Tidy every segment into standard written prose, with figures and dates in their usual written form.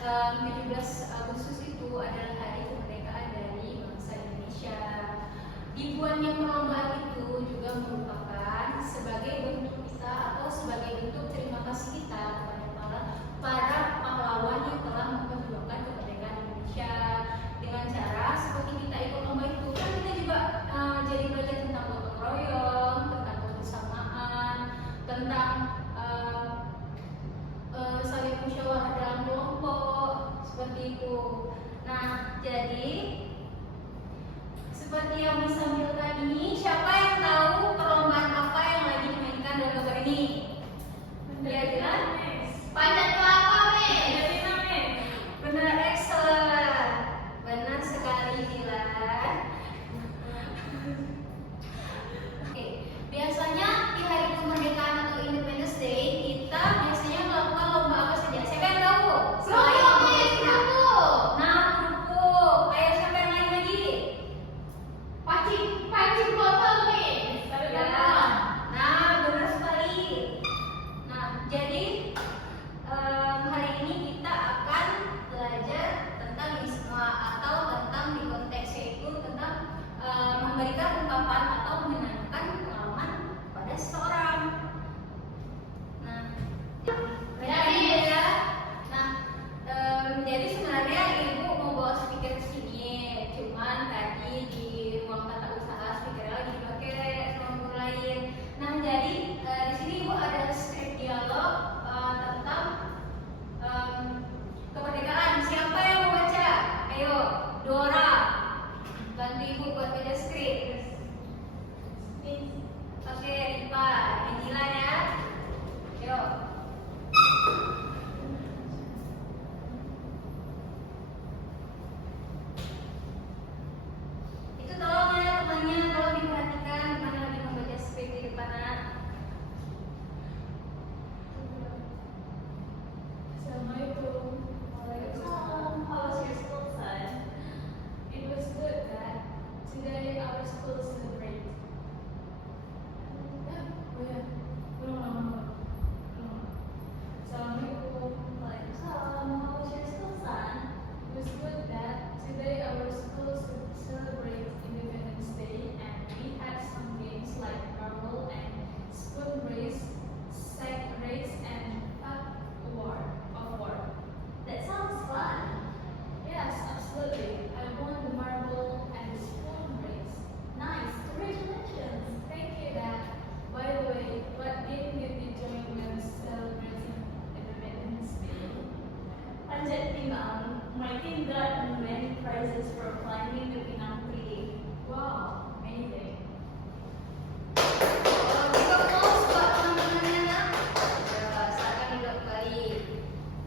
17 Agustus itu adalah hari kemerdekaan dari bangsa Indonesia. Dibuatnya perlombaan itu juga merupakan sebagai bentuk kita atau sebagai bentuk terima kasih kita kepada para pahlawan yang telah memperjuangkan kemerdekaan Indonesia. Dengan cara seperti kita ikut lomba itu, kan kita juga jadi belajar tentang gotong royong, tentang kebersamaan, tentang saling musyawarah dalam kelompok, seperti itu. Nah, jadi seperti yang disampaikan ini, siapa yang tahu perlombaan apa yang lagi dimainkan dalam gambar ini? Ya kan? Panjat kelapa, Miss. Benar, excellent. Benar sekali, Dilan. Oke, biasanya di hari kemerdekaan atau Independence Day kita biasanya melakukan lomba apa saja? Siapa yang tahu? Nah, kerupuk. Ayo, siapa yang lain lagi? Pancing botol, Miss. Ya. Nah, benar sekali. Nah, jadi hari ini kita akan belajar tentang isma atau tentang di konteksnya itu tentang memberikan ungkapan atau menanyakan pengalaman pada seseorang. Nah, jadi ya. Nah, jadi sebenarnya ibu mau bawa speaker ke sini, cuman tadi di ruang tata usaha speakernya lagi dipakai sama guru lain. Nah, jadi di sini ibu ada skrip dialog tentang kemerdekaan. Siapa yang mau baca? Ayo, Dora, bantu ibu buat baca skrip. Oke, Rifa, Angela ya. Ayo. Itu tolong ya temannya, tolong diperhatikan gimana lagi membaca skrip di depan. Assalamualaikum. Waalaikumsalam. How was your school, son? It was good, Dad. Today our school celebrate. Oh yeah. Ulang. Assalamualaikum. Waalaikumsalam. How was your school, son? It was good, Dad. Today our school celebrates Independence Day and we had some games like marble and spoon race, sack race, and tug of war. That sounds fun. Yes, absolutely. I won the marble and the spoon race. Nice. Congratulations. Thank you, Dad. By the way, what game did you join when celebrating Independence Day? Panjat pinang. My team got many prizes for climbing the Pinang tree. Wow, amazing. Kita pause buat teman-temannya, nah. Silakan duduk kembali.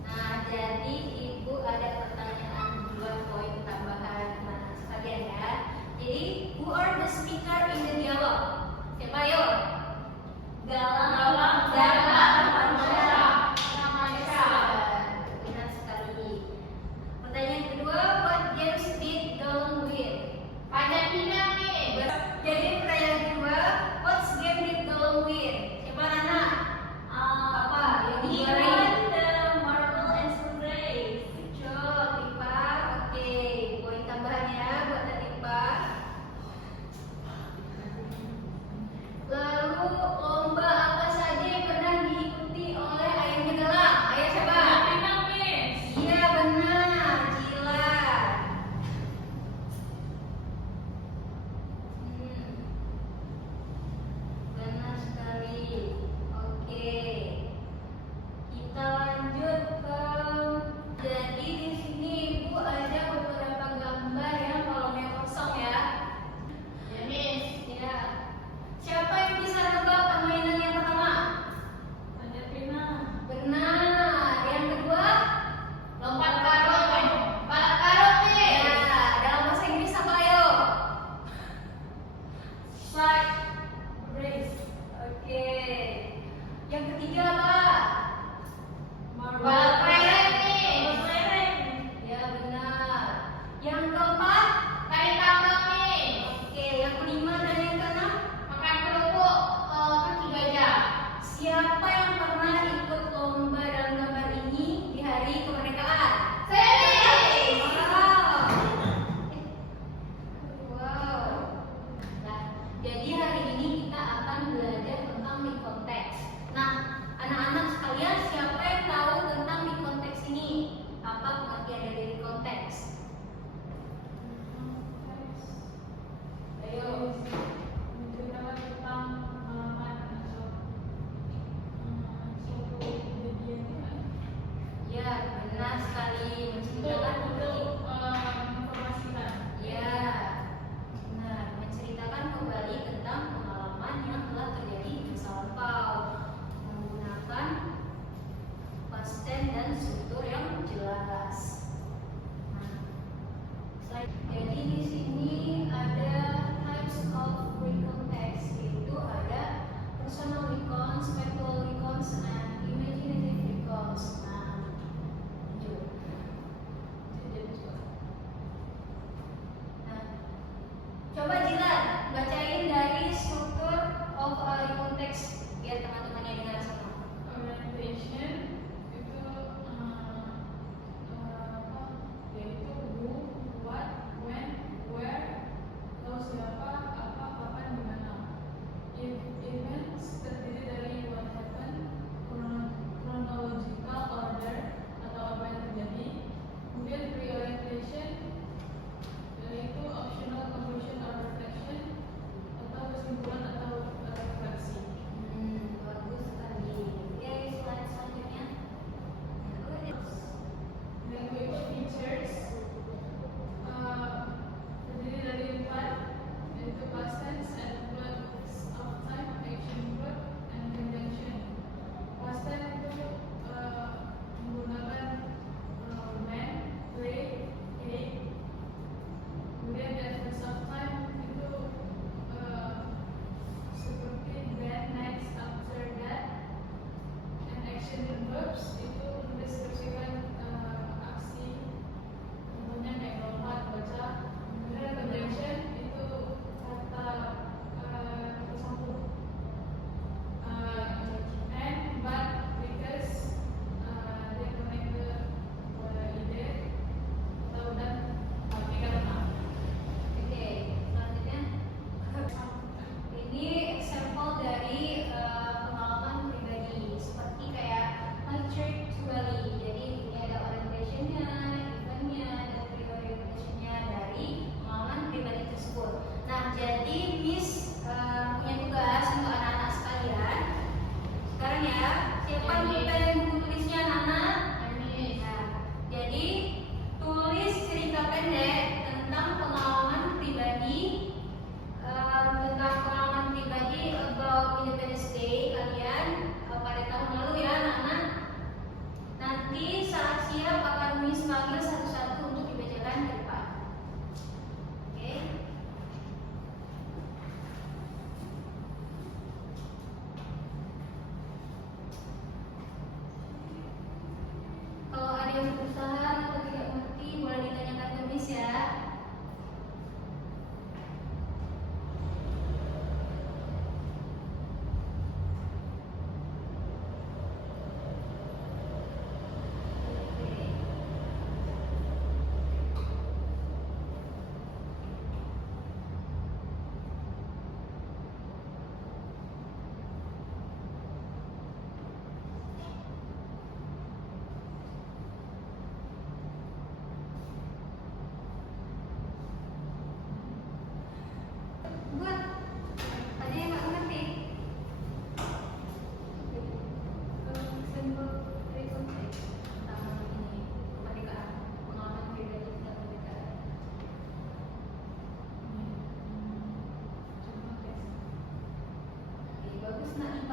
Nah, jadi ibu ada pertanyaan 2 poin tambahan sekalian ya. Jadi, who are the speaker in the dialogue? Siapa yuk? Galang. Benar sekali. Pertanyaan kedua, what games did Galang win? Panjat pinang nih.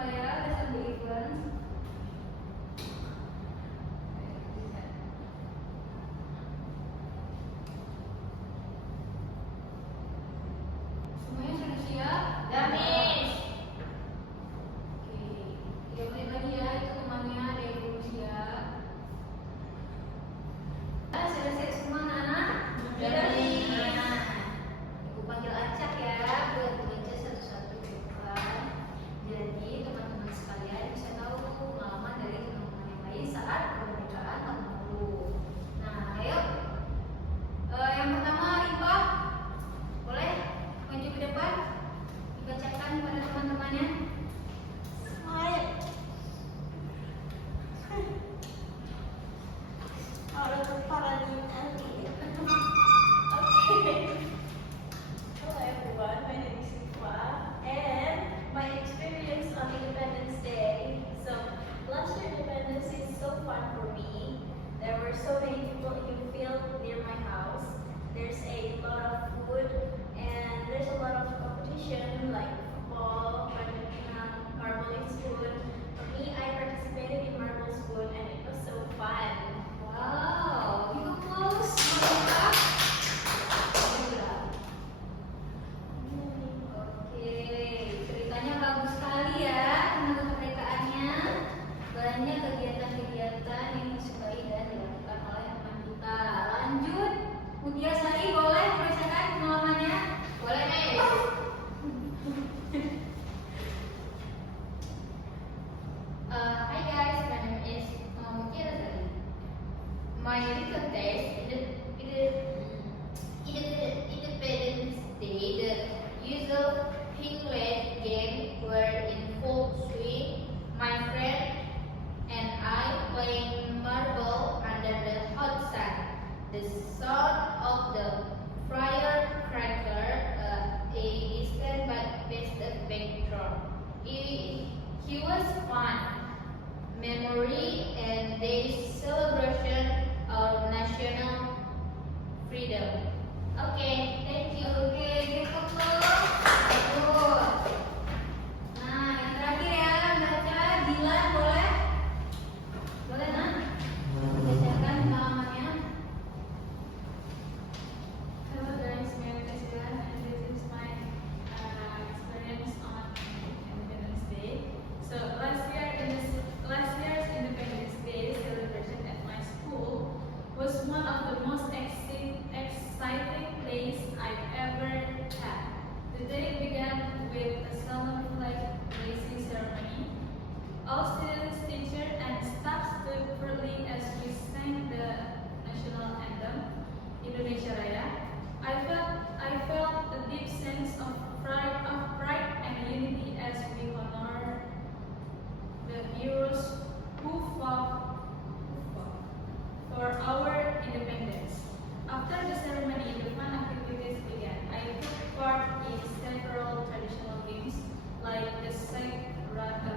lupa ya, lesson the events. Semuanya sudah siap? Ya, Miss. Oke, 3 menit lagi ya, itu temannya ada yang belum siap. Sudah siap semua anak-anak? Sudah, Miss. Nah, Ibu panggil acak ya, buat baca satu-satu depan. Jadi teman-teman sekalian bisa tahu pengalaman dari teman-teman yang lain saat kemerdekaan tahun lalu. Nah, ayo. Yang pertama, Rifah, boleh maju ke depan, dibacakan pada teman-temannya. Hello everyone, my name is Siva and my experience on Independence Day. So last year Independence is so fun for me. There were so many people in the field near my house. There's a lot of food and there's a lot of competition like football, badminton, marble spoon. For me, I participated in marble spoon and it was so fun. Wow, you close, Rifah. Oke, ceritanya bagus sekali ya tentang kemerdekaannya. Banyak kegiatan-kegiatan yang disukai dan dilakukan oleh teman kita. Lanjut, Mutia Sari boleh membacakan pengalamannya? Boleh, Miss. Hi guys, my name is Mutia Sari. My little days Independence Day, the usual pink red game were in full swing. My friend and I playing marble under the hot sun. The sound of the firecracker, a distant but best backdrop. It was fun memory and day's celebration of national freedom. Okay, thank you. Oke, give applause. Bagus. Nah, yang terakhir ya, baca Dilan boleh? Boleh, Nak? Bacakan pengalamannya. Hello guys, my name is Dilan and this is my experience on Independence Day. So last year's Independence Day celebration at my school was one of the most exciting days I've ever had. The day began with a solemn flag raising ceremony. All students, teachers, and staff stood proudly as we sang the national anthem, Indonesia Raya. I felt a deep sense of pride and unity as we honor the heroes who fought for our independence. After the ceremony, the fun activities began. I took part in several traditional games like the sack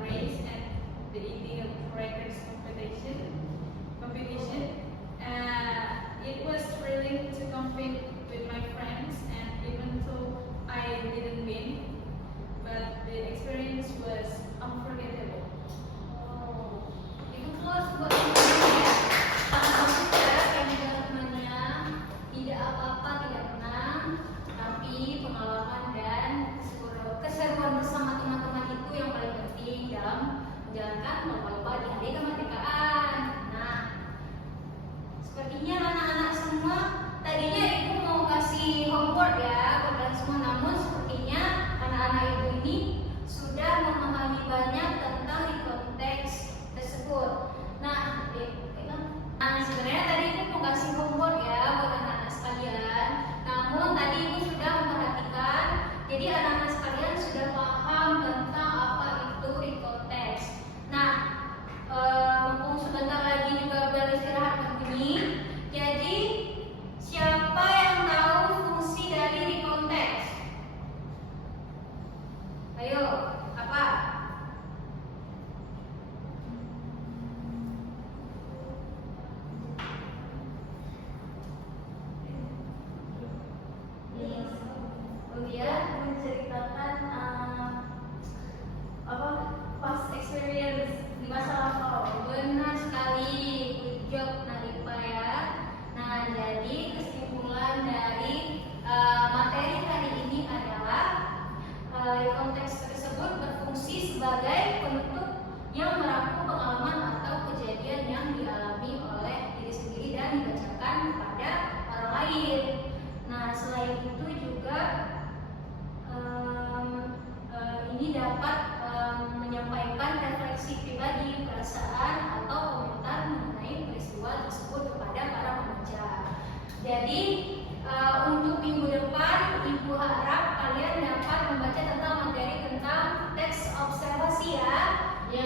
race and the eating of crackers competition. It was thrilling to compete with my friends, and even though I didn't win, but the experience was unforgettable. Itu close buat teman-teman ya. Bagus ya, kayak juga temannya. Tidak apa-apa, tidak menang, tapi pengalaman dan keseruan bersama teman-teman itu yang paling penting dalam menjalankan lomba-lomba di hari kemerdekaan. Nah, sepertinya anak-anak semua tadinya ibu mau kasih homework ya buat kalian semua, namun sepertinya anak-anak ibu ini sudah memahami banyak tentang di konteks tersebut. Nah, sebenarnya tadi ibu mau kasih homework ya buat anak-anak sekalian, namun tadi ibu sudah memperhatikan, jadi anak-anak sekalian sudah paham tentang apa itu rekonteks. Nah, mumpung sebentar lagi juga beristirahat begini, jadi siapa yang tahu fungsi dari rekonteks? Ayo, apa? lain. Nah, selain itu juga ini dapat menyampaikan refleksi pribadi, perasaan atau komentar mengenai peristiwa tersebut kepada para pembaca. Jadi untuk minggu depan Ibu harap kalian dapat membaca tentang materi tentang teks observasi ya. Iya,